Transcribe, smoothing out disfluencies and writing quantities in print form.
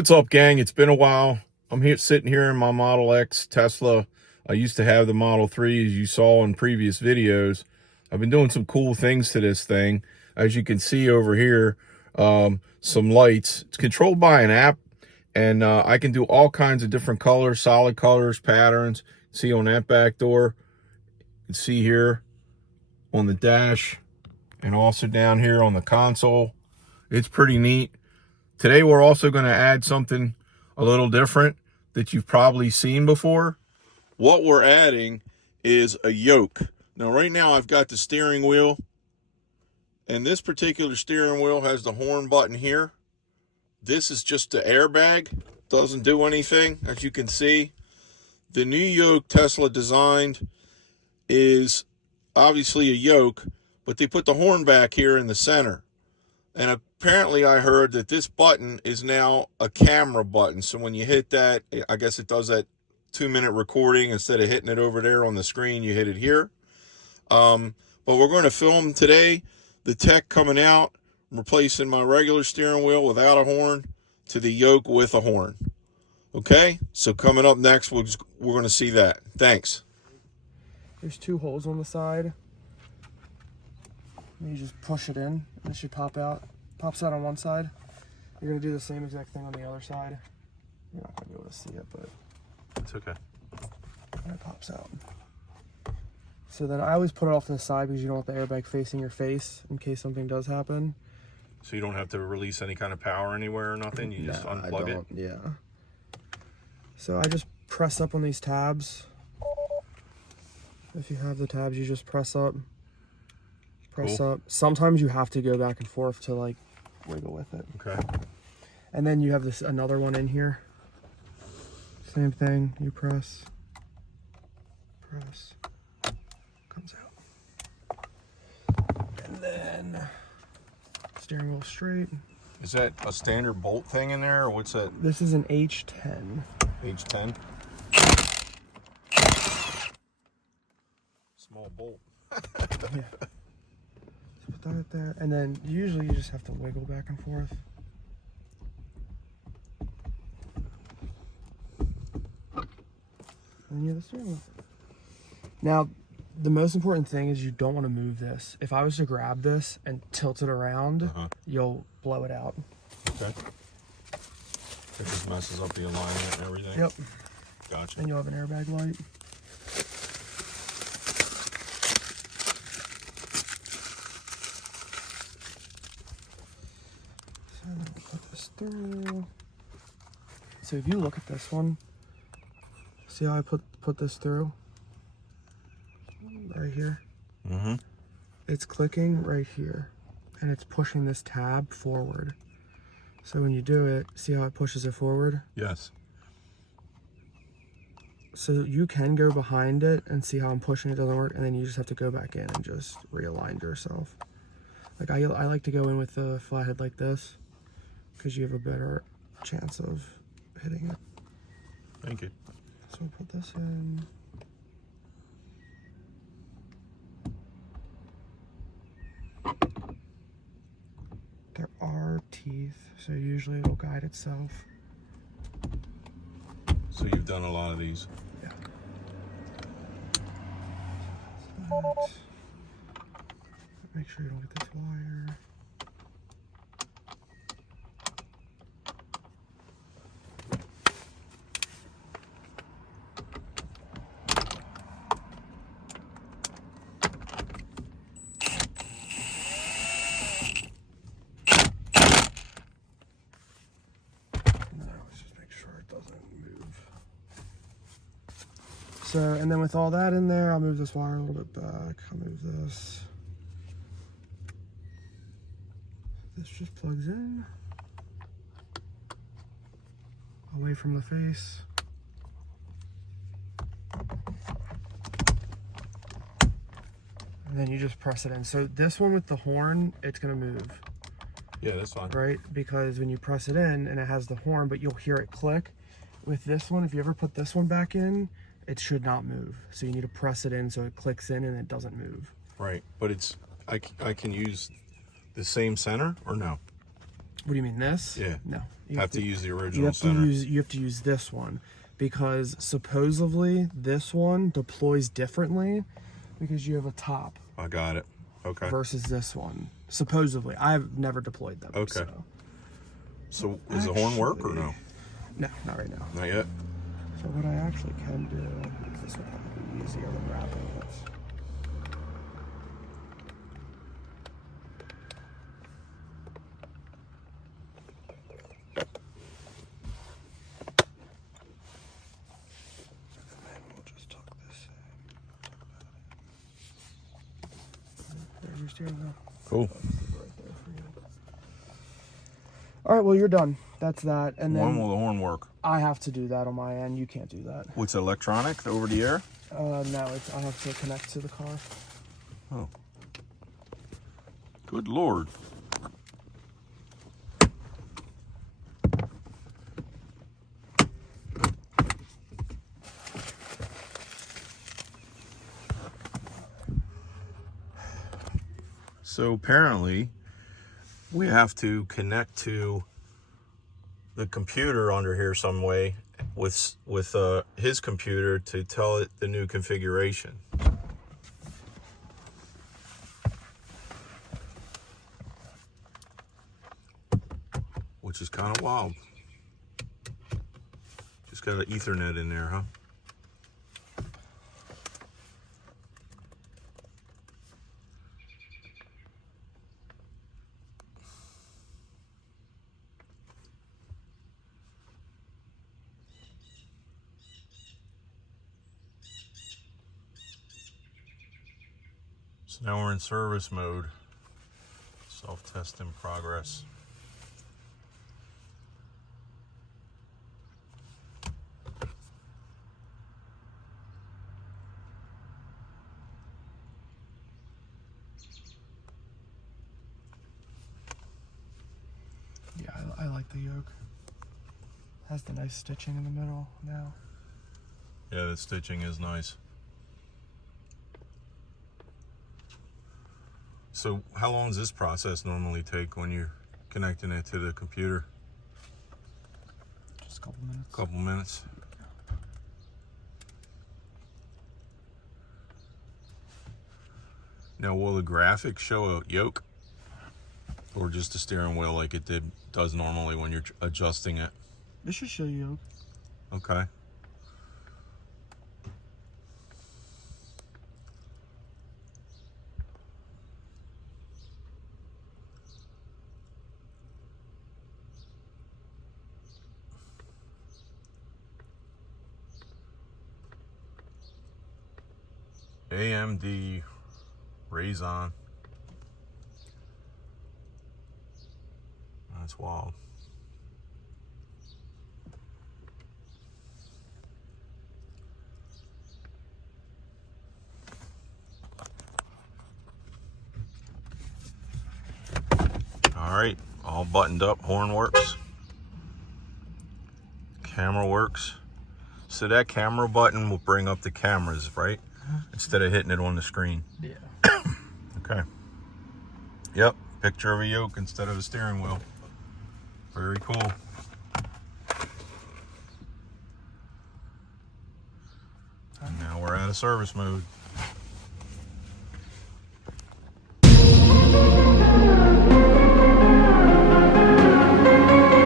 What's up, gang? It's been a while. I'm here sitting here in my Model X Tesla. I used to have the Model 3, as you saw in previous videos. I've been doing some cool things to this thing. As you can see over here, some lights. It's controlled by an app, and I can do all kinds of different colors, solid colors, patterns. See on that back door. You can see here on the dash, and also down here on the console. It's pretty neat. Today we're also going to add something a little different that you've probably seen before. What we're adding is a yoke. Now right now I've got the steering wheel, and this particular steering wheel has the horn button here. This is just the airbag. Doesn't do anything, as you can see. The new yoke Tesla designed is obviously a yoke, but they put the horn back here in the center. And apparently I heard that this button is now a camera button. So when you hit that, I guess it does that 2-minute recording. Instead of hitting it over there on the screen, you hit it here. But we're going to film today the tech coming out, replacing my regular steering wheel without a horn to the yoke with a horn. Okay, so coming up next, we're going to see that. Thanks. There's 2 holes on the side. You just push it in, and it should pop out. Pops out on one side. You're gonna do the same exact thing on the other side. You're not gonna be able to see it, but it's okay. And it pops out. So then I always put it off to the side because you don't want the airbag facing your face in case something does happen. So you don't have to release any kind of power anywhere or nothing? You just unplug it? Yeah. So I just press up on these tabs. If you have the tabs, you just press up. Press up. Sometimes you have to go back and forth to like wiggle with it. Okay. And then you have this another one in here. Same thing. You press. Comes out. And then steering wheel straight. Is that a standard bolt thing in there, or what's that? This is an H10. H10. Small bolt. Yeah. Put that there, and then usually you just have to wiggle back and forth. And you have the steering wheel. Now, the most important thing is you don't want to move this. If I was to grab this and tilt it around, you'll blow it out. Okay. It just messes up the alignment and everything. Yep. Gotcha. And you'll have an airbag light. Put this through. So if you look at this one, see how I put this through? Right here. Mm-hmm. It's clicking right here, and it's pushing this tab forward. So when you do it, see how it pushes it forward? Yes. So you can go behind it and see how I'm pushing it doesn't work, and then you just have to go back in and just realign yourself. Like I like to go in with the flathead like this, because you have a better chance of hitting it. Thank you. So we'll put this in. There are teeth, so usually it'll guide itself. So you've done a lot of these? Yeah. So make sure you don't get this wire. So, and then with all that in there, I'll move this wire a little bit back. I'll move this. This just plugs in. Away from the face. And then you just press it in. So this one with the horn, it's gonna move. Yeah, that's fine. Right? Because when you press it in and it has the horn, but you'll hear it click. With this one, if you ever put this one back in, it should not move. So you need to press it in so it clicks in and it doesn't move. Right, but it's I can use the same center or no? What do you mean, this? Yeah. No. You have to use the You original have center. you have to use this one, because supposedly this one deploys differently because you have a top I got it. Okay. versus this one. Supposedly. I've never deployed them. Okay. So Does the horn work or no? no, not right now. Not yet. So what I actually can do, this would probably be easier than wrapping this. We'll just tuck this in. There's your steering wheel. Cool. Right there for you. All right, well, you're done. That's that. And then When will the horn work? I have to do that on my end. You can't do that. What's electronic over the air? No, I have to connect to the car. Oh. Good Lord. So apparently we have to connect to the computer under here some way with his computer to tell it the new configuration. Which is kind of wild. Just got an Ethernet in there, huh? So now we're in service mode. Self-test in progress. Yeah, I like the yoke. Has the nice stitching in the middle now. Yeah, the stitching is nice. So how long does this process normally take when you're connecting it to the computer? Just a couple minutes. Couple minutes. Now, will the graphics show a yoke or just a steering wheel like it does normally when you're adjusting it? This should show you yoke. Okay. AMD Ryzen. That's wild. All right, all buttoned up. Horn works. Camera works. So that camera button will bring up the cameras, right? Instead of hitting it on the screen. Yeah. Okay. Yep, picture of a yoke instead of a steering wheel. Very cool. And now we're out of service mode.